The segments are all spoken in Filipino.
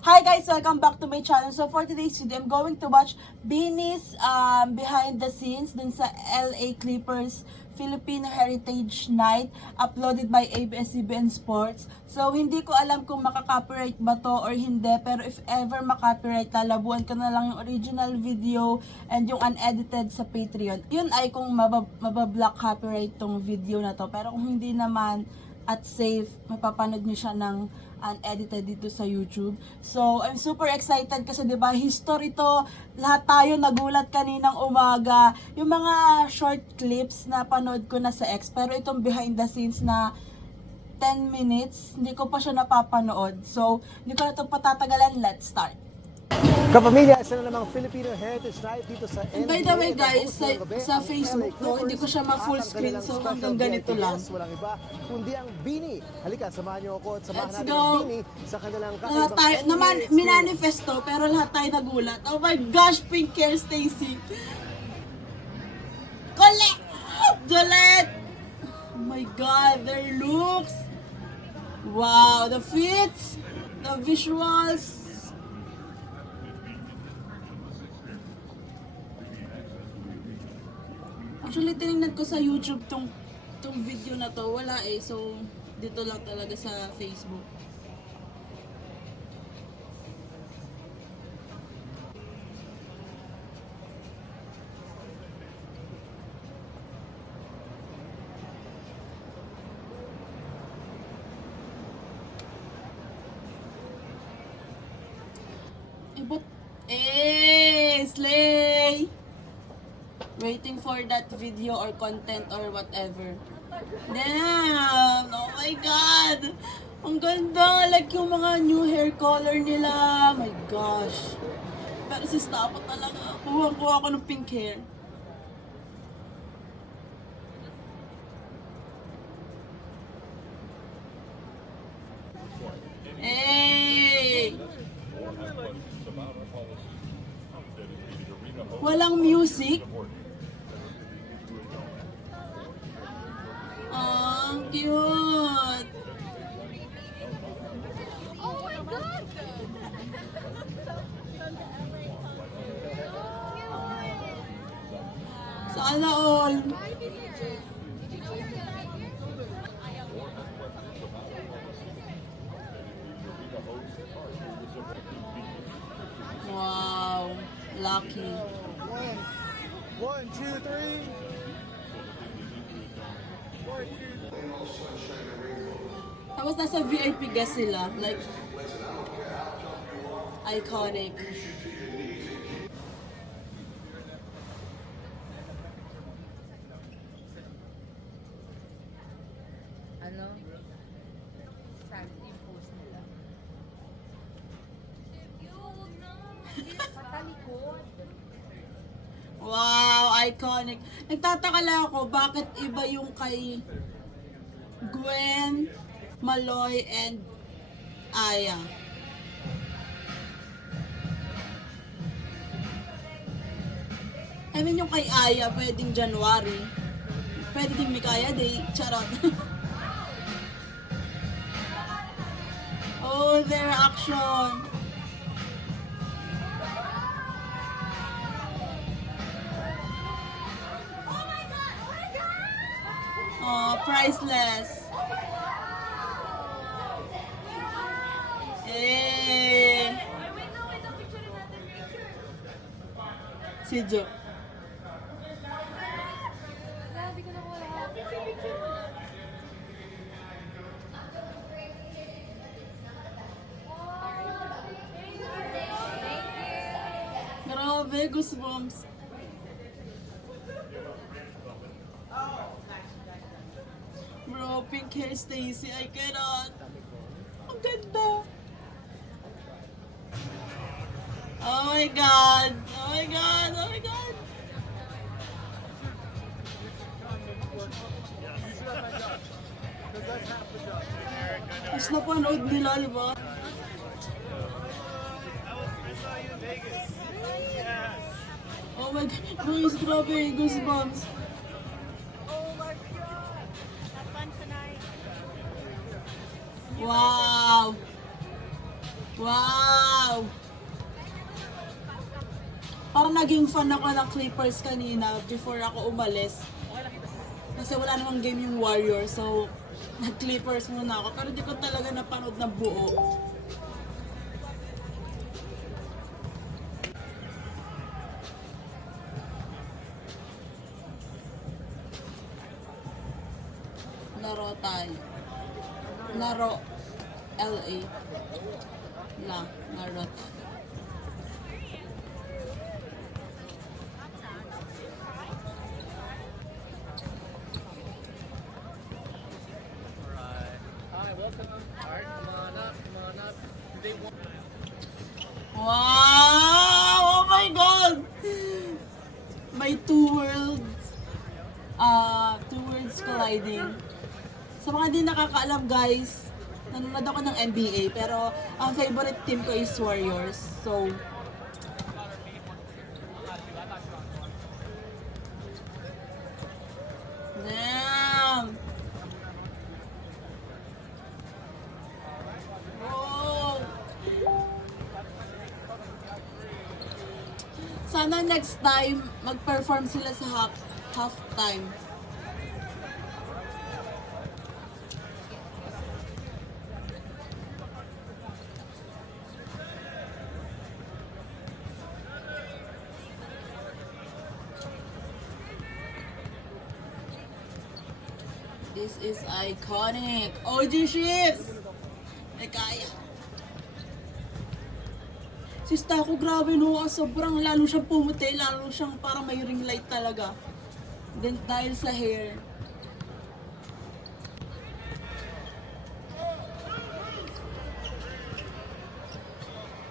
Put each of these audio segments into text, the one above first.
Hi guys, welcome back to my channel. So for today's video, I'm going to watch Beanie's behind the scenes dun sa LA Clippers Filipino Heritage Night uploaded by ABS-CBN Sports. So hindi ko alam kung makaka-copyright ba to or hindi, pero if ever maka-copyright, lalabuan ko na lang yung original video and yung unedited sa Patreon. Yun ay kung mabablock copyright tong video na to, pero kung hindi naman at safe, mapapanood nyo siya ng unedited dito sa YouTube. So, I'm super excited kasi 'di ba, history to. Lahat tayo nagulat kaninang umaga. Yung mga short clips na panood ko na sa X, pero itong behind the scenes na 10 minutes, hindi ko pa siya napapanood. So, hindi ko na ito patatagalan. Let's start. Kapamilya, isa na namang Filipino Heritage Night dito sa NBA. And by the way guys, sa Facebook to, hindi ko siya ma-full screen, so hanggang ganito lang. Walang iba, kundi ang Beanie. Halika, samahan niyo ako at samahan Let's natin go. ang Beanie sa kanilang Lahat tayo, naman, minanifesto, pero lahat tayo nagulat. Oh my gosh, pink hair, Stacy. Colette! Colette! Oh my God, their looks. Wow, the fits, the visuals. Actually, tinignan ko sa YouTube tong video na to. Wala eh. So, dito lang talaga sa Facebook. Eh, but... Eh! Slay! Waiting for that video or content or whatever. Damn! Oh my God! Ang ganda! Like yung mga new hair color nila. My gosh! Pero si Stapa talaga. Kuha ako ng pink hair. Hey! Walang music? Ang cute! Oh my God! Sana all! Wow! Lucky! One, two, three. Tapos nasa VIP guest sila. Like, iconic. Ano? Tag yung post nila. Patalikod. Wow, iconic. Nagtataka lang ako bakit iba yung kay Gwen, Maloy, and Aya. I mean yung kay Aya, pwedeng January. Pwede din Mikaya Day. Charot. Oh, their action. Oh, priceless. Eh. Si Jo. Grabe ko na wala. Grabe, goosebumps. Bro, pink hair Stacy, I cannot. Ang ganda. Oh my God. Oh my God. Oh my God. Mas napanood nila, di ba? Oh my God. Guys, grabe. Goosebumps. Wow! Wow! Parang naging fan ako ng Clippers kanina before ako umalis. Kasi wala namang game yung Warriors, so nag-Clippers muna ako. Pero di ko talaga napanood na buo. Laro tayo. Laro. LA. Laro tayo. Hi, welcome. All right, come on up, come on up. Do they want? Wow! Oh my God! May two worlds colliding. Sa mga di nakakaalam guys, nanonood ako ng NBA pero ang favorite team ko is Warriors. So, damn! Wow! Sana next time mag-perform sila sa halftime. This is iconic. OG Ships! May kaya. Si Stako, grabe no. Sobrang lalo siyang pumuti. Lalo siyang parang may ring light talaga. Then, dahil sa hair.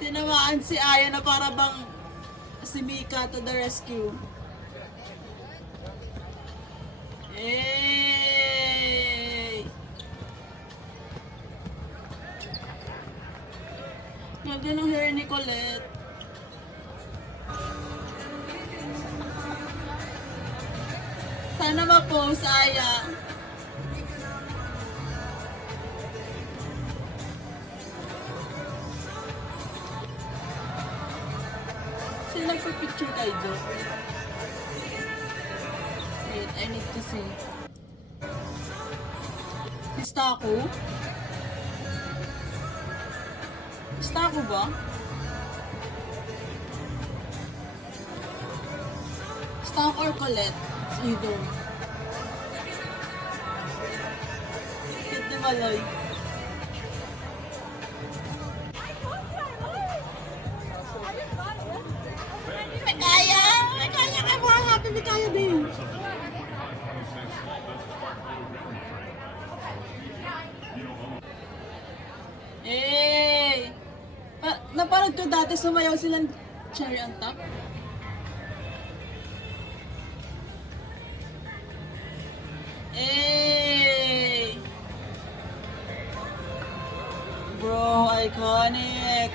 Tinamaan si Aya na para bang si Mika to the rescue. Hey! Ganda ng hair ni Colette. Sana ma-post, Aya. Sila nagpa-picture kayo doon. Wait, I need to see. Stako? Stako ba? Stako or Colette? It's either. Cute ni Maloy. May kaya! May kaya ka mga happy! May kaya din! Eh! Napanood ko dati sumayaw silang cherry on top. Eh! Bro, iconic!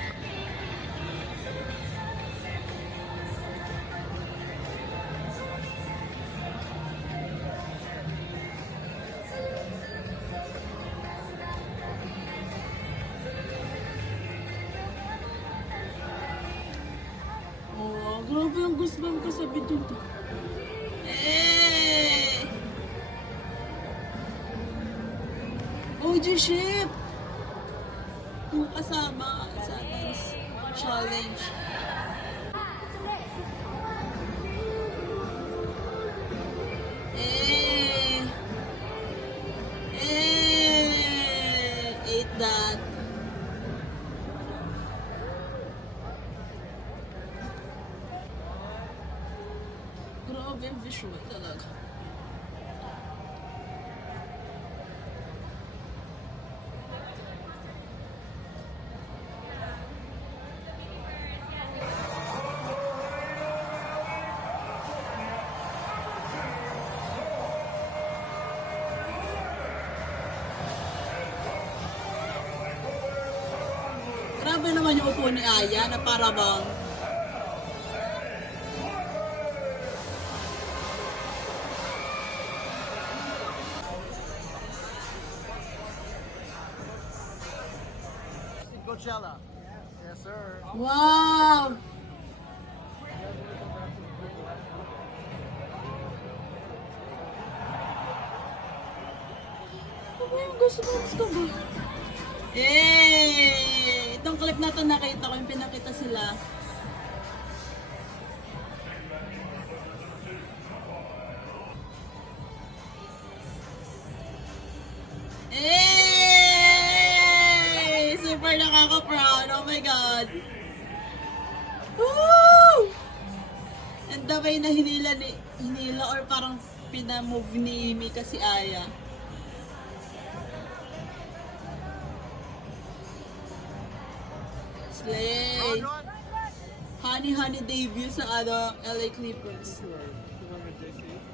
Oh, grabe yung goosebumps ko sa video to. Eh! OG ship! Yung kasama sa dance challenge. Eh! Eh! Ate that. Grabe yung visual talaga. Grabe naman yung upo ni Aya na para bang Coachella. Yes, sir. wow! goosebumps ko ba? Eh, itong clip na to nakita ko, yung pinakita sila. Eh, super nakaka-proud. Oh my God. Woo! And the way na hinila or parang pinamove ni Mika si Aya. Slay! Honey debut sa LA Clippers.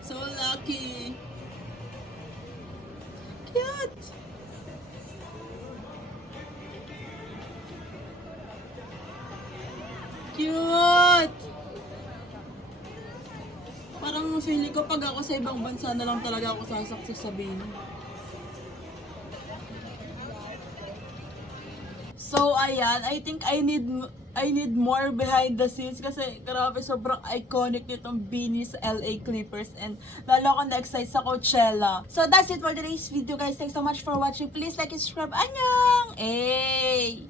So lucky! Cute! Cute! Parang feeling ko pag ako sa ibang bansa na lang talaga ako sasaksak sabihin. So ayan, I think I need more behind the scenes kasi grabe sobrang iconic nitong beanie sa LA Clippers and lalo ako na-excite sa Coachella. So that's it for today's video guys. Thanks so much for watching. Please like and subscribe. Annyeong! Hey!